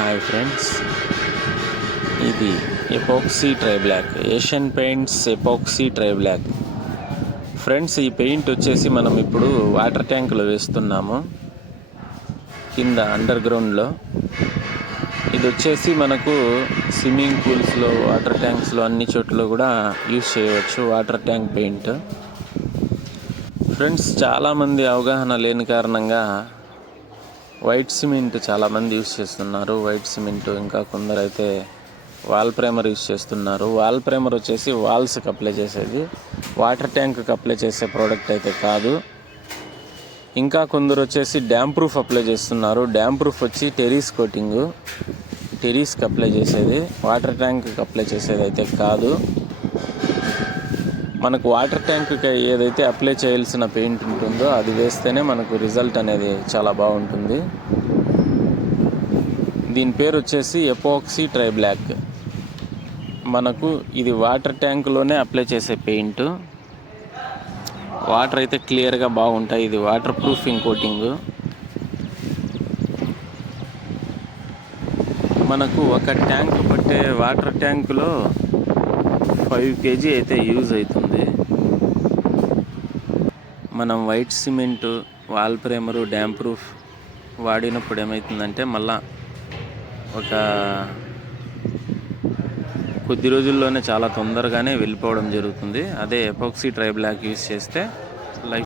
Hi friends, ఇది epoxy tri block, Asian paints epoxy tri block. Friends, ఈ paint వచ్చేసి మనం ఇప్పుడు వాటర్ ట్యాంకులో వేస్తున్నాము, కింద అండర్ గ్రౌండ్లో. ఇది వచ్చేసి మనకు స్విమ్మింగ్ పూల్స్లో, వాటర్ ట్యాంక్స్లో అన్ని చోట్ల కూడా యూజ్ చేయవచ్చు వాటర్ ట్యాంక్ పెయింట్. ఫ్రెండ్స్, చాలామంది అవగాహన లేని కారణంగా వైట్ సిమెంట్ చాలామంది యూజ్ చేస్తున్నారు. వైట్ సిమెంట్, ఇంకా కొందరైతే వాల్ ప్రైమర్ యూజ్ చేస్తున్నారు. వాల్ ప్రైమర్ వచ్చేసి వాల్స్కి అప్లై చేసేది, వాటర్ ట్యాంక్కి అప్లై చేసే ప్రోడక్ట్ అయితే కాదు. ఇంకా కొందరు వచ్చేసి డ్యామ్ ప్రూఫ్ అప్లై చేస్తున్నారు. డ్యామ్ ప్రూఫ్ వచ్చి టెరీస్ కోటింగ్, టెరీస్కి అప్లై చేసేది, వాటర్ ట్యాంక్కి అప్లై చేసేది అయితే కాదు. మనకు వాటర్ ట్యాంక్కి ఏదైతే అప్లై చేయాల్సిన పెయింట్ ఉంటుందో అది వేస్తేనే మనకు రిజల్ట్ అనేది చాలా బాగుంటుంది. దీని పేరు వచ్చేసి ఎపాక్సీ ట్రై బ్లాక్. మనకు ఇది వాటర్ ట్యాంకులోనే అప్లై చేసే పెయింట్. వాటర్ అయితే క్లియర్గా బాగుంటాయి. ఇది వాటర్ ప్రూఫింగ్ కోటింగ్. మనకు ఒక ట్యాంక్ పట్టే వాటర్ ట్యాంకులో 5 kg అయితే యూజ్ అవుతుంది. మనం white cement, wall primer, dam proof వాడినప్పుడు ఏమవుతుందంటే మళ్ళా ఒక కొద్ది రోజుల్లోనే చాలా తొందరగానే వెళ్ళిపోవడం జరుగుతుంది. అదే ఎపాక్సీ ట్రై బ్లాక్ యూజ్ చేస్తే